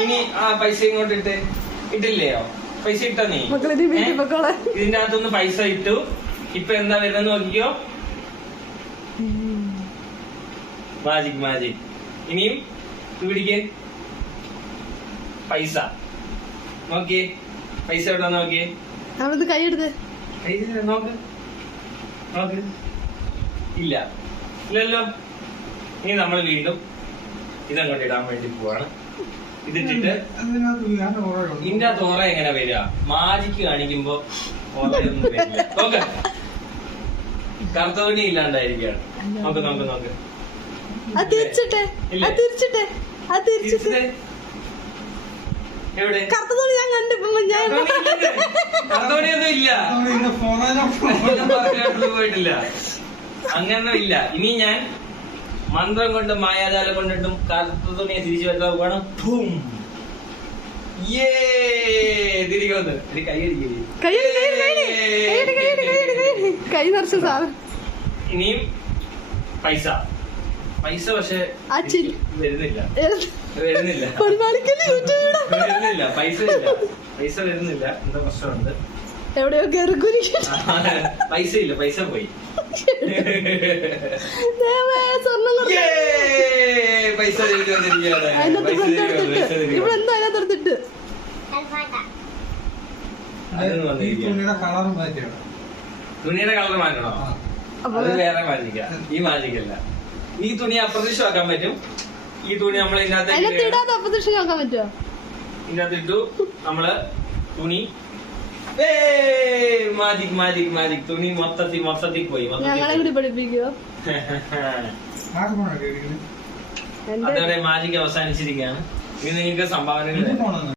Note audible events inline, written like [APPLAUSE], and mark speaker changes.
Speaker 1: ഇനി ആ പൈസ ഇങ്ങോട്ട് ഇട്ട് ഇട്ടില്ലയോ പൈസ ഇട്ടോ നീ?
Speaker 2: മക്കളെ നീ വീട്ടിൽ
Speaker 1: ഏ?
Speaker 2: പൊക്കോളെ
Speaker 1: ഇതിന്റെ അകത്തുനിന്ന് പൈസ ഇട്ടു. ഇപ്പൊ എന്താ വരുന്നത് നോക്കിക്കോ. മാജിക് മാജിക് ഇനിയും പിടിക്ക്. പൈസ. നോക്കിയേ പൈസ എവിടെ നോക്കിയേ
Speaker 2: അവിടുന്ന് കൈയെടുത്ത്
Speaker 1: പൈസ നോക്ക്. നോക്ക്. ഇല്ല. ഇല്ലല്ലോ. ഇനി നമ്മൾ വീണ്ടും ഇതങ്ങോട്ട് ഇടാൻ വേണ്ടി പോവാണ്. ഇതിട്ടിട്ട് ഇതിന്റെ തോറ എങ്ങനെ വരിക? മാജിക്ക് കാണിക്കുമ്പോ ഓറയൊന്നും വരില്ല. നോക്ക് കറുത്തവണി ഇല്ലാണ്ടായിരിക്കാണ്. നോക്ക് നോക്ക് നോക്ക്. അങ്ങനൊന്നും എവിടെ?
Speaker 2: ഞാൻ കണ്ടിപ്പോ ഞാൻ
Speaker 1: ഇല്ല?
Speaker 3: ഇതിന്റെ ഫോണിനെ
Speaker 1: ഒന്നും പറഞ്ഞിട്ട് പോയിട്ടില്ല. അങ്ങനെ ഇല്ല. ഇനി ഞാൻ മന്ത്രം കൊണ്ട് മായാജാലം കൊണ്ടിട്ടും കറുത്ത തുണിയെ തിരിച്ചു വരുത്താൻ വേണം ഭൂം. തിരികെ വന്ന് ഒരു കൈ
Speaker 2: നിറച്ച സാധനം.
Speaker 1: ഇനിയും പൈസ. പൈസ പക്ഷെ വരുന്നില്ല. വരുന്നില്ല. വരുന്നില്ല. പൈസ ഇല്ല. പൈസ വരുന്നില്ല. എന്താ പ്രശ്നമുണ്ട്.
Speaker 2: എവിടെയോ കയറി
Speaker 1: പൈസ ഇല്ല. പൈസ പോയി.
Speaker 2: സ്വർണം കൊടുത്തു
Speaker 1: Yay! പൈസ തിരികെ വന്നിരിക്കുകയാണ്.
Speaker 2: അതിനകത്ത്
Speaker 1: പൈസ
Speaker 2: എടുത്തിട്ട് ഇവിടെ. എന്താ അതിനകത്ത് എടുത്തിട്ട്.
Speaker 3: തുണിയുടെ കളർ
Speaker 1: മാറ്റണോ? അത് വേറെ മാജിക്ക ഈ മാജിക്കല്ല ഈ തുണി അപ്രത്യക്ഷമാക്കാൻ പറ്റും. ഈ തുണി നമ്മൾ ഇതിനകത്ത്
Speaker 2: ഇടാതെ അപ്പദൃശ്യം നോക്കാൻ പറ്റുമോ
Speaker 1: ഇതിനകത്ത് ഇട്ടു. നമ്മൾ തുണി. Magic magic magic. തുണി മൊത്തത്തിൽ മൊത്തത്തിൽ പോയി
Speaker 2: ഞങ്ങളെ കൂടി പഠിപ്പിക്കുവോ? [LAUGHS]
Speaker 1: അതോടെ മാജിക് അവസാനിച്ചിരിക്കുകയാണ്. ഇനി നിങ്ങൾക്ക് സംഭാവനകൾ